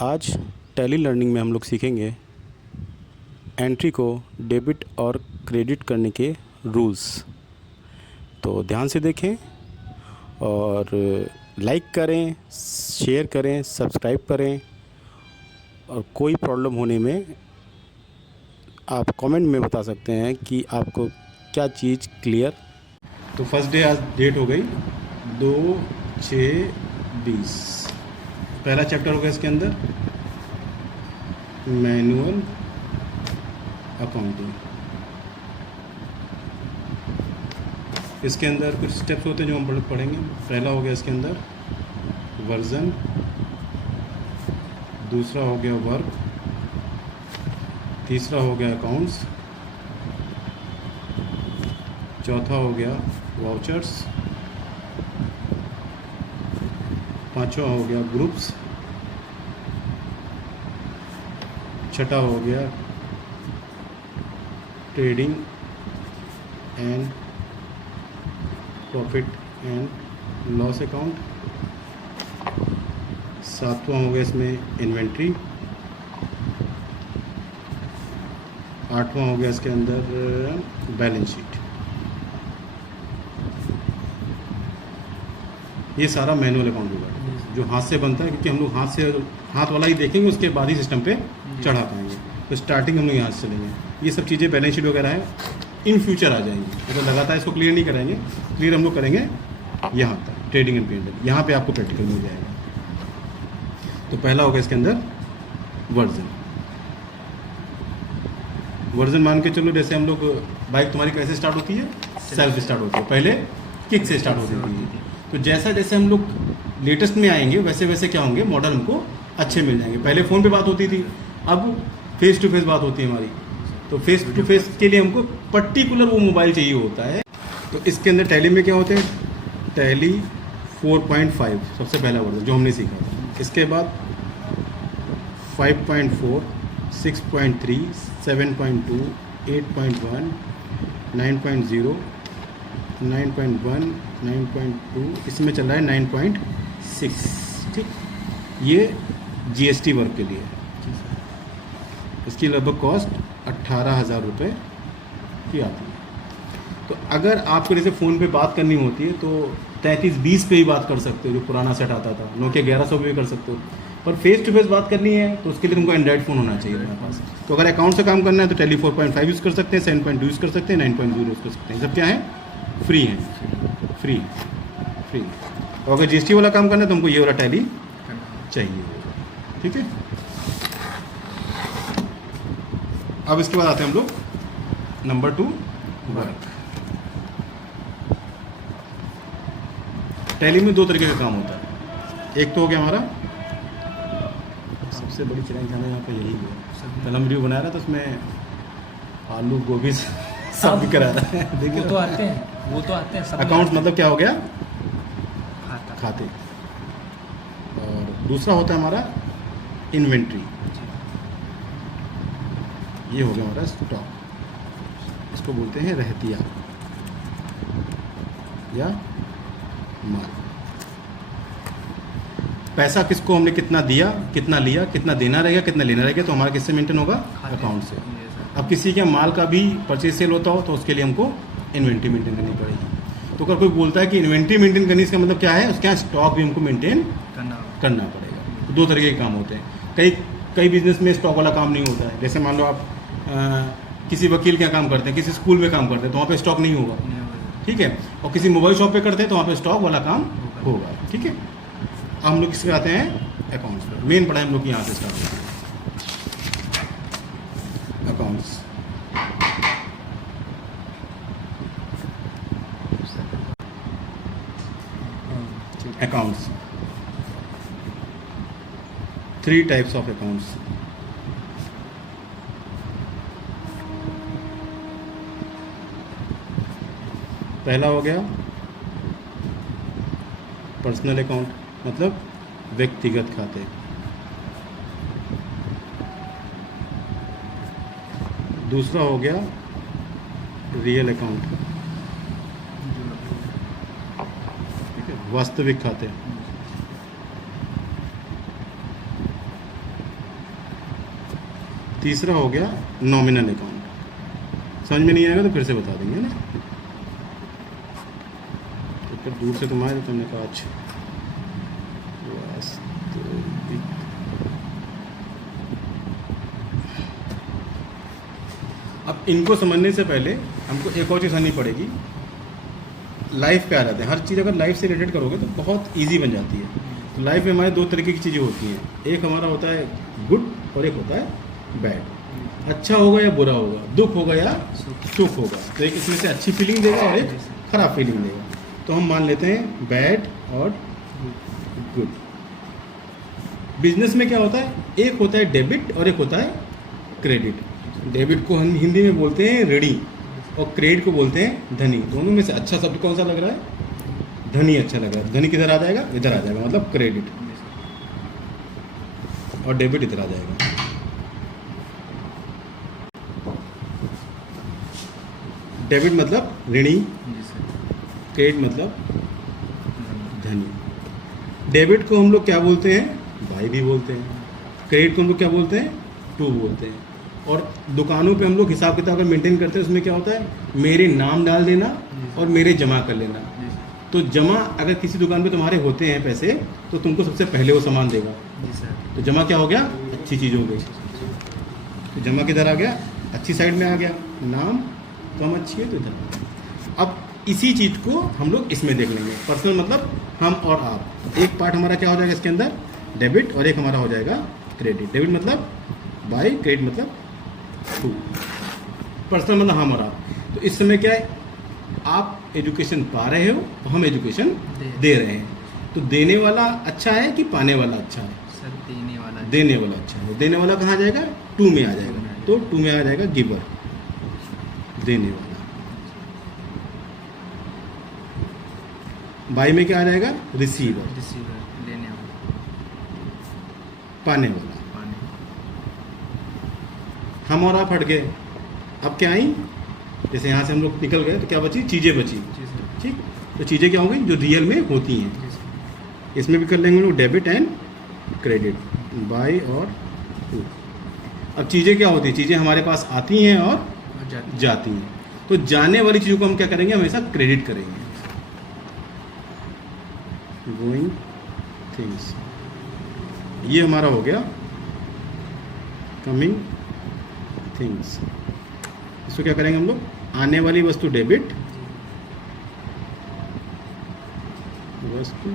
आज tally learning में हम लोग सीखेंगे एंट्री को डेबिट और क्रेडिट करने के रूल्स। तो ध्यान से देखें और लाइक करें, शेयर करें, सब्सक्राइब करें और कोई प्रॉब्लम होने में आप कमेंट में बता सकते हैं कि आपको क्या चीज़ क्लियर। तो फर्स्ट डे आज डेट हो गई 2/6/20। पहला चैप्टर हो गया इसके अंदर मैनुअल अकाउंटिंग। इसके अंदर कुछ स्टेप्स होते हैं जो हम पढ़ेंगे। पहला हो गया इसके अंदर वर्जन, दूसरा हो गया वर्क, तीसरा हो गया अकाउंट्स, चौथा हो गया वाउचर्स, पांचवा हो गया ग्रुप्स, छठा हो गया trading and profit and loss account, सातवां हो गया इसमें इन्वेंट्री, आठवां हो गया इसके अंदर बैलेंस शीट। ये सारा मैनुअल अकाउंट होगा जो हाथ से बनता है, क्योंकि हम लोग हाथ वाला ही देखेंगे, उसके बाद ही सिस्टम पे चढ़ा पाएंगे। तो स्टार्टिंग हम लोग यहाँ से चलेंगे। ये सब चीज़ें बैलेंस शीट वगैरह है, इन फ्यूचर आ जाएंगी। तो लगातार इसको क्लियर नहीं कराएंगे, क्लियर हम लोग करेंगे यहाँ तक ट्रेडिंग एंड P&L। यहाँ पे आपको प्रैक्टिकल मिल जाएगा। तो पहला होगा इसके अंदर वर्जन। वर्जन मान के चलो, जैसे हम लोग बाइक तुम्हारी कैसे स्टार्ट होती है, सेल्फ स्टार्ट होती है, पहले किक से स्टार्ट होती थी। तो जैसा जैसे हम लोग लेटेस्ट में आएंगे वैसे वैसे क्या होंगे, मॉडल हमको अच्छे मिल जाएंगे। पहले फ़ोन पे बात होती थी, अब फेस टू फेस बात होती है हमारी। तो फेस टू फेस के लिए हमको पर्टिकुलर वो मोबाइल चाहिए होता है। तो इसके अंदर टैली में क्या होते हैं, टैली 4.5 सबसे पहला वर्जन जो हमने सीखा था। इसके बाद 5.4, 6.3, 7.2, 8.1, 9.0, 9.1, 9.2, इसमें चल रहा है 9.6। ठीक, ये GST वर्क के लिए है। इसकी लगभग कॉस्ट 18,000 रुपये की आती है। तो अगर आपको जैसे फ़ोन पे बात करनी होती है तो 3320 पे ही बात कर सकते हो, जो पुराना सेट आता था। Nokia 1100 पे भी कर सकते हो। पर फेस टू फेस बात करनी है तो उसके लिए तुमको एंड्रॉइड फ़ोन होना चाहिए तुम्हारे पास। तो अगर अकाउंट से काम करना है तो टैली 4.5 यूज़ कर सकते हैं, 7.2 यूज़ कर सकते हैं, 9.0 यूज़ कर सकते हैं। सब क्या है, फ्री है, फ्री। और अगर GST वाला काम करना है तो हमको ये वाला टैली चाहिए। ठीक है, अब इसके बाद आते हैं हम लोग नंबर 2 वर्क। टैली में दो तरीके का काम होता है। एक तो हो गया हमारा सबसे बड़ी चैलेंज है यहाँ पे, यही है। कल हम वीडियो बना रहा था, तो उसमें आलू गोभी सब भी करा रहा है। देखिए वो तो आते हैं सब। अकाउंट मतलब क्या हो गया, खाते। और दूसरा होता है हमारा इन्वेंट्री। ये हो गया हमारा स्टॉक, इसको बोलते हैं रहतिया या माल। पैसा किसको हमने कितना दिया, कितना लिया, कितना देना रहेगा, कितना लेना रहेगा, तो हमारा किससे मेंटेन होगा, अकाउंट से। अब किसी के माल का भी परचेज सेल होता हो तो उसके लिए हमको इन्वेंट्री मेंटेन करनी पड़ेगी। तो अगर कोई बोलता है कि इन्वेंट्री मेंटेन करने इसका मतलब क्या है, उसके यहाँ स्टॉक भी हमको मेंटेन करना पड़ेगा। तो दो तरीके के काम होते हैं। कई बिजनेस में स्टॉक वाला काम नहीं होता है। जैसे मान लो आप किसी वकील के काम करते हैं, किसी स्कूल में काम करते हैं, तो वहाँ पे स्टॉक नहीं होगा। ठीक है, और किसी मोबाइल शॉप पे करते हैं तो वहाँ पे स्टॉक वाला काम होगा। ठीक है, अब हम लोग किसके आते हैं, अकाउंट्स पर। मेन पढ़ाई हम लोग यहाँ से स्टार्ट होती है, accounts. Accounts 3 types of accounts. पहला हो गया पर्सनल अकाउंट, मतलब व्यक्तिगत खाते। दूसरा हो गया रियल अकाउंट, ठीक है, वास्तविक खाते। तीसरा हो गया नॉमिनल अकाउंट। समझ में नहीं आएगा तो फिर से बता देंगे ना। तो फिर दूर से तुम आए तो तुमने कहा अच्छा वास्तविक। अब इनको समझने से पहले हमको एक और चीज़ समझनी पड़ेगी। लाइफ पे आ जाते हैं, हर चीज़ अगर लाइफ से रिलेटेड करोगे तो बहुत इजी बन जाती है। तो लाइफ में हमारे दो तरीके की चीज़ें होती हैं, एक हमारा होता है गुड और एक होता है बैड। अच्छा होगा या बुरा होगा, दुख होगा या सुख होगा। तो एक इसमें से अच्छी फीलिंग देगा और एक खराब फीलिंग देगा। तो हम मान लेते हैं बैड और गुड। बिजनेस में क्या होता है, एक होता है डेबिट और एक होता है क्रेडिट। डेबिट को हम हिंदी में बोलते हैं ऋणी और क्रेडिट को बोलते हैं धनी। दोनों में से अच्छा शब्द कौन सा लग रहा है, धनी अच्छा लग रहा है। धनी किधर आ जाएगा, इधर आ जाएगा, मतलब क्रेडिट, और डेबिट इधर आ जाएगा। डेबिट मतलब ऋणी, क्रेडिट मतलब धनी। डेबिट को हम लोग क्या बोलते हैं, भाई भी बोलते हैं। क्रेडिट को हम लोग क्या बोलते हैं, टू बोलते हैं। और दुकानों पे हम लोग हिसाब किताब अगर मेंटेन करते हैं, उसमें क्या होता है, मेरे नाम डाल देना और मेरे जमा कर लेना। तो जमा अगर किसी दुकान पे तुम्हारे होते हैं पैसे, तो तुमको सबसे पहले वो सामान देगा। तो जमा क्या हो गया, अच्छी चीज़ हो गई। तो जमा किधर आ गया, अच्छी साइड में आ गया। नाम कम अच्छी है तो इधर। अब इसी चीज़ को हम लोग इसमें देख लेंगे। पर्सनल मतलब हम और आप। एक पार्ट हमारा क्या हो जाएगा इसके अंदर, डेबिट, और एक हमारा हो जाएगा क्रेडिट। डेबिट मतलब बाई, क्रेडिट मतलब टू। पर्सनल मतलब हम और आप। तो इस समय क्या है, आप एजुकेशन पा रहे हो, हम एजुकेशन दे रहे हैं। तो देने वाला अच्छा है कि पाने वाला अच्छा है, सर देने वाला अच्छा है। देने वाला कहाँ जाएगा, टू में आ जाएगा। तो टू में आ जाएगा गिवर, देने वाला। बाई में क्या आ जाएगा, रिसीवर, लेने वाला, पाने वाला। हम और आप हट गए, अब क्या आई, जैसे यहाँ से हम लोग निकल गए तो क्या बची, चीज़ें बची। ठीक, तो चीज़ें क्या होंगी जो रियल में होती हैं। इसमें भी कर लेंगे लोग डेबिट एंड क्रेडिट, बाई और टू। अब चीज़ें क्या होती हैं, चीज़ें हमारे पास आती हैं और जाती हैं। तो जाने वाली चीज़ों को हम क्या करेंगे, हमेशा क्रेडिट करेंगे। गोइंग थिंग्स, ये हमारा हो गया कमिंग थिंग्स। इसको क्या करेंगे हम लोग, आने वाली वस्तु डेबिट, वस्तु,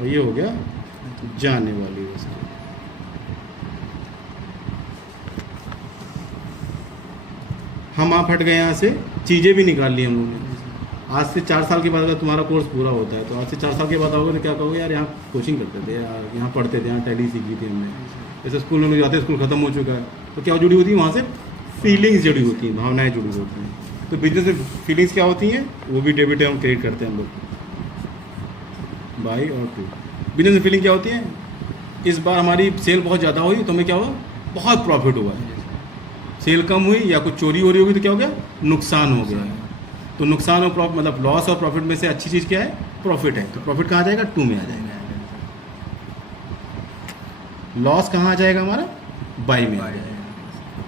और ये हो गया जाने वाली वस्तु। हम आप हट गए यहाँ से, चीज़ें भी निकाल ली हम लोगों ने। आज से 4 साल के बाद अगर तुम्हारा कोर्स पूरा होता है, तो आज से 4 साल के बाद आओगे तो क्या कहोगे, यार यहाँ कोचिंग करते थे, यार यहाँ पढ़ते थे, यहाँ टैली सीखी थी हमने। जैसे स्कूल में लोग जाते हैं, स्कूल खत्म हो चुका है, तो क्या जुड़ी होती है वहाँ से, फीलिंग्स जुड़ी होती हैं, भावनाएं जुड़ी होती हैं। तो बिजनेस में फीलिंग्स क्या होती हैं, वो भी डेबिट है, हम क्रेडिट करते हैं हम लोग, बाई और टू। बिजनेस में फीलिंग क्या होती है, इस बार हमारी सेल बहुत ज़्यादा हुई तो हमें क्या हुआ, बहुत प्रॉफिट हुआ है। सेल कम हुई या कुछ चोरी हो रही होगी तो क्या हो गया, नुकसान हो गया। तो नुकसान और प्रॉफिट मतलब लॉस और प्रॉफिट में से अच्छी चीज़ क्या है, प्रॉफिट है। तो प्रॉफिट कहाँ आ जाएगा, टू में आ जाएगा। लॉस कहाँ आ जाएगा हमारा, बाई में आ जाएगा।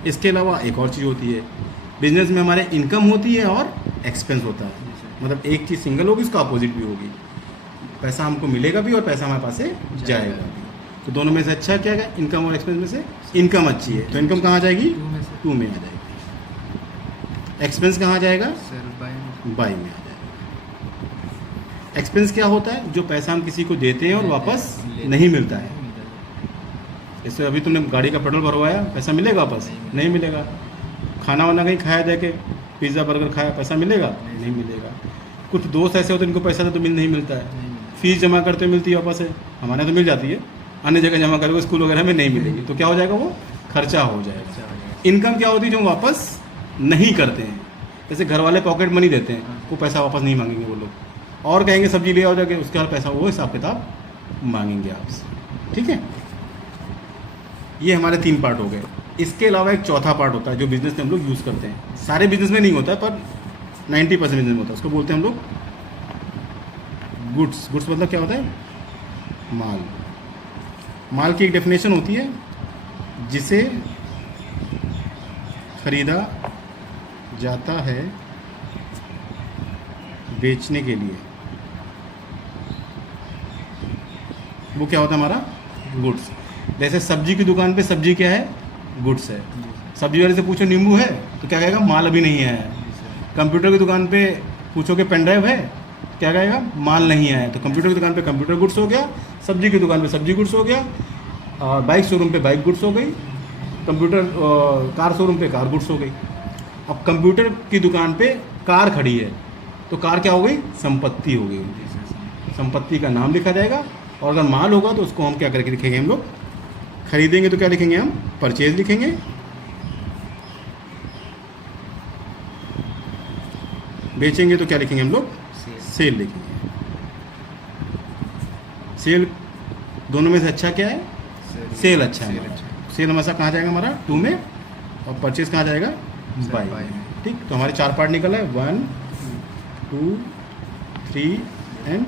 इसके अलावा एक और चीज़ होती है बिजनेस में, हमारे इनकम होती है और एक्सपेंस होता है। मतलब एक चीज़ सिंगल होगी, उसका अपोजिट भी होगी। पैसा हमको मिलेगा भी और पैसा हमारे पास से जाएगा भी। तो दोनों में से अच्छा क्या है, इनकम और एक्सपेंस में से इनकम अच्छी है, तो इनकम कहाँ आ जाएगी, टू में आ जाएगी। एक्सपेंस कहाँ आ जाएगा, बाई में आ जाएगा। एक्सपेंस क्या होता है, जो पैसा हम किसी को देते हैं और वापस नहीं मिलता है। जैसे अभी तुमने गाड़ी का पेट्रोल भरवाया, पैसा मिलेगा वापस, नहीं मिलेगा। खाना वाना कहीं खाया जाके, पिज़्ज़ा बर्गर खाया, पैसा मिलेगा, नहीं मिलेगा। कुछ दोस्त ऐसे होते हैं इनको पैसा तो नहीं मिलता है, फीस जमा करते मिलती है वापस है, हमारे तो मिल जाती है, अन्य जगह जमा करोगे स्कूल वगैरह में नहीं मिलेगी। तो क्या हो जाएगा, वो खर्चा हो जाएगा। इनकम क्या होती है, जो वापस नहीं करते हैं। जैसे घर वाले पॉकेट मनी देते हैं, वो पैसा वापस नहीं मांगेंगे वो लोग, और कहेंगे सब्जी ले आओ जाके, उसके बाद पैसा वो हिसाब किताब मांगेंगे आपसे। ठीक है, ये हमारे 3 पार्ट हो गए। इसके अलावा एक चौथा पार्ट होता है जो बिजनेस में हम लोग यूज़ करते हैं। सारे बिजनेस में नहीं होता है, पर 90% बिजनेस में होता है। उसको बोलते हैं हम लोग गुड्स। गुड्स मतलब क्या होता है, माल। माल की एक डेफिनेशन होती है, जिसे खरीदा जाता है बेचने के लिए, वो क्या होता है हमारा गुड्स। जैसे सब्जी की दुकान पे सब्जी क्या है, गुड्स है। सब्जी वाले से पूछो नींबू है तो क्या कहेगा, माल अभी नहीं आया है। कंप्यूटर की दुकान पे पूछोगे पेन ड्राइव है, क्या कहेगा, माल नहीं आया है। तो कंप्यूटर की दुकान पे कंप्यूटर गुड्स हो गया, सब्जी की दुकान पे सब्जी गुड्स हो गया, और बाइक शोरूम पे बाइक गुड्स हो गई, कंप्यूटर कार शोरूम पे कार गुड्स हो गई। अब कंप्यूटर की दुकान पे कार खड़ी है तो कार क्या हो गई, संपत्ति हो गई। संपत्ति का नाम लिखा जाएगा, और अगर माल होगा तो उसको हम क्या करके लिखेंगे, हम लोग खरीदेंगे तो क्या लिखेंगे, हम परचेज लिखेंगे। बेचेंगे तो क्या लिखेंगे, हम लोग सेल लिखेंगे। सेल दोनों में से अच्छा क्या है, सेल अच्छा है। सेल हमेशा कहाँ जाएगा हमारा, 2 में, और परचेज कहाँ जाएगा, बाई में। ठीक, तो हमारे 4 पार्ट निकल है, 1 2 3 एंड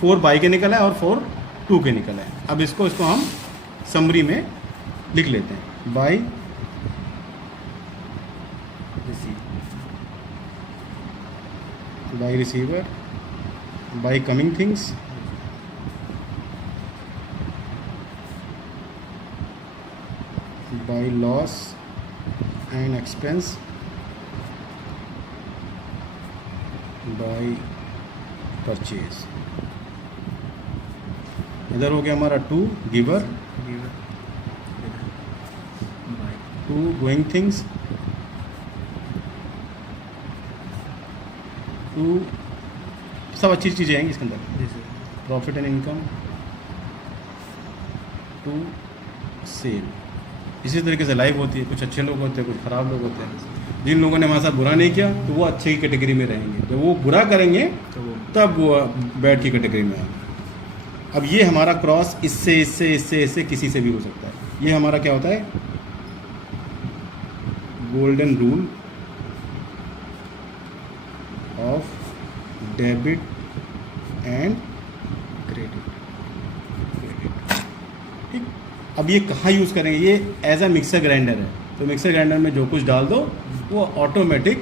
4 बाई के निकला है और 4 2 के निकला है। अब इसको हम समरी में लिख लेते हैं। By receiver, by coming things, by loss and expense, by purchase. इधर हो गया हमारा 2 गिवर, 2 गोइंग थिंग्स, 2 सब अच्छी चीज़ें आएंगी इसके अंदर, प्रॉफिट एंड इनकम, 2 सेल। इसी तरीके से लाइफ होती है, कुछ अच्छे लोग होते हैं, कुछ ख़राब लोग होते हैं। जिन लोगों ने हमारे साथ बुरा नहीं किया तो वो अच्छे की कैटेगरी में रहेंगे, जब वो बुरा करेंगे तब वो बैड की कैटेगरी में आएंगे। अब ये हमारा क्रॉस इससे किसी से भी हो सकता है। ये हमारा क्या होता है, golden rule of debit and credit. ठीक, अब ये कहाँ यूज़ करेंगे, ये एज अ मिक्सर ग्राइंडर है। तो मिक्सर ग्राइंडर में जो कुछ डाल दो वो ऑटोमेटिक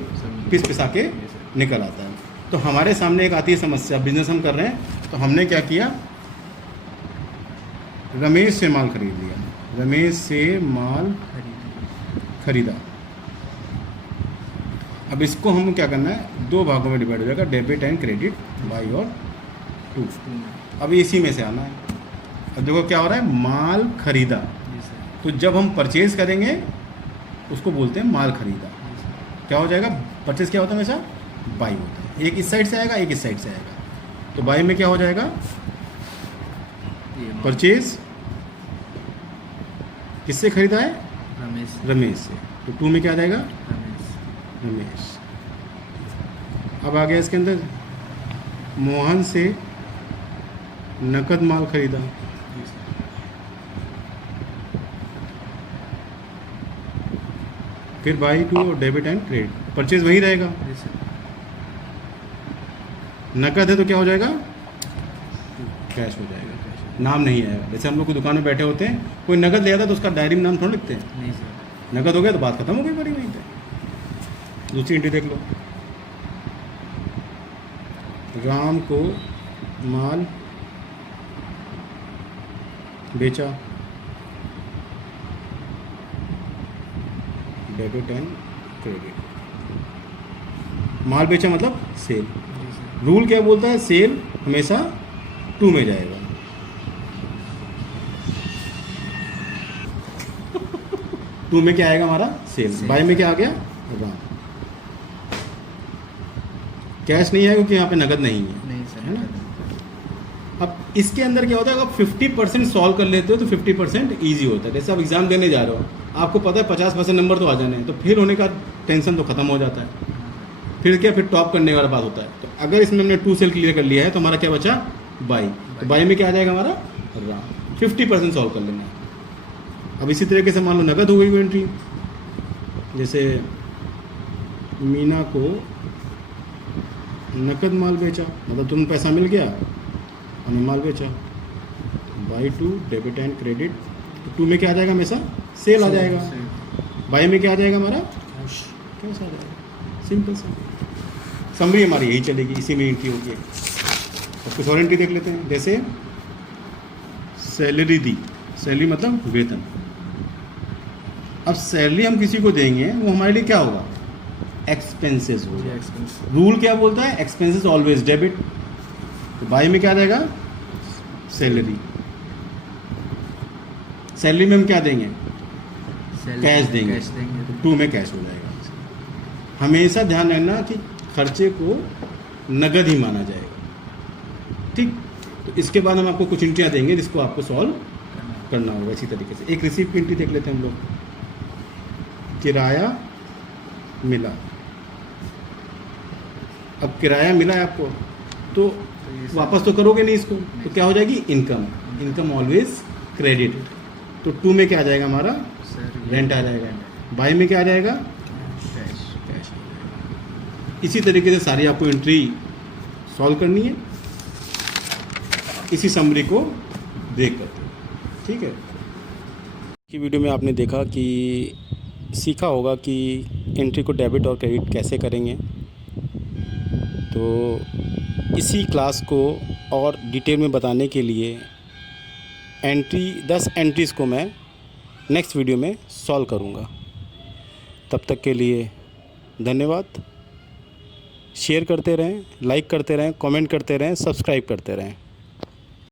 पिसा के निकल आता है। तो हमारे सामने एक आती है समस्या, बिजनेस हम कर रहे हैं, तो हमने क्या किया, रमेश से माल खरीद लिया, रमेश से माल खरीदा। अब इसको हम क्या करना है, 2 भागों में डिवाइड हो जाएगा, डेबिट एंड क्रेडिट, बाई और 2। अब इसी में से आना है। अब देखो क्या हो रहा है, माल खरीदा, तो जब हम परचेज करेंगे उसको बोलते हैं माल खरीदा। क्या हो जाएगा, परचेज क्या होता है हमेशा, बाई होता है। एक इस साइड से आएगा, एक इस साइड से आएगा। तो बाई में क्या हो जाएगा, परचेज किससे खरीदा है, रमेश से। तो 2 में क्या आ जाएगा, रमेश। अब आ गया इसके अंदर, मोहन से नकद माल खरीदा, फिर बाई 2 और डेबिट एंड क्रेडिट, परचेज वही रहेगा। नकद है तो क्या हो जाएगा, कैश हो जाएगा, नाम नहीं आएगा। जैसे हम लोग की दुकान में बैठे होते हैं, कोई नकद ले आता है तो उसका डायरी में नाम थोड़ा लिखते हैं, नहीं सर, नकद हो गया तो बात खत्म हो गई बड़ी वहीं पे। दूसरी एंट्री देख लो, राम को माल बेचा, डेबिट एंड क्रेडिट। माल बेचा मतलब सेल। रूल क्या बोलता है, सेल हमेशा 2 में जाएगा। टू में क्या आएगा हमारा, सेल। बाई में क्या आ गया, राम। कैश नहीं आएगा क्योंकि यहाँ पे नगद नहीं है, नहीं सर, है ना। अब इसके अंदर क्या होता है, अगर 50% सॉल्व कर लेते हो तो 50% ईजी होता है। जैसे आप एग्जाम देने जा रहे हो, आपको पता है 50% नंबर तो आ जाने हैं, तो फेल होने का टेंशन तो खत्म हो जाता है। फिर क्या, फिर टॉप करने वाला बात होता है। तो अगर इसमें हमने 2 सेल क्लियर कर लिया है तो हमारा क्या बचा, बाई। तो बाई में क्या आ जाएगा हमारा, राम। 50% सॉल्व कर लेना। अब इसी तरीके से मान लो नगद हो गई वो एंट्री, जैसे मीना को नकद माल बेचा, मतलब तुम पैसा मिल गया, हमें माल बेचा। बाई 2 डेबिट एंड क्रेडिट तो 2 में क्या आ जाएगा हमेशा? सेल आ जाएगा। बाई में क्या आ जाएगा हमारा? कैश। कैश आ जाएगा। सिंपल सा समरी हमारी यही चलेगी, इसी में एंट्री होगी। अब कुछ और एंट्री देख लेते हैं। जैसे सैलरी दी, सैलरी मतलब वेतन। अब सैलरी हम किसी को देंगे, वो हमारे लिए क्या होगा? एक्सपेंसेस जी होगा। एक्सपेंस। रूल क्या बोलता है? Expenses always debit. तो बाई में क्या आ जाएगा? सैलरी। सैलरी में हम क्या देंगे? कैश देंगे। कैश देंगे। तो 2 में कैश हो जाएगा। हमेशा ध्यान रखना कि खर्चे को नगद ही माना जाएगा, ठीक। तो इसके बाद हम आपको कुछ एंट्रियाँ देंगे जिसको आपको सॉल्व करना होगा इसी तरीके से। एक रिसीप्ट की एंट्री देख लेते हैं हम लोग। किराया मिला। अब किराया मिला है आपको, तो ये वापस तो करोगे नहीं इसको, तो क्या हो जाएगी? इनकम। Income always credit. तो 2 में क्या आ जाएगा हमारा? सर रेंट आ जाएगा। बाई में क्या आ जाएगा? कैश। कैश आ जाएगा। इसी तरीके से सारी आपको एंट्री सॉल्व करनी है, इसी समरी को देख कर, ठीक है। की वीडियो में आपने देखा कि सीखा होगा कि एंट्री को डेबिट और क्रेडिट कैसे करेंगे। तो इसी क्लास को और डिटेल में बताने के लिए 10 एंट्रीज़ को मैं नेक्स्ट वीडियो में सॉल्व करूँगा। तब तक के लिए धन्यवाद। शेयर करते रहें, लाइक करते रहें, कमेंट करते रहें, सब्सक्राइब करते रहें।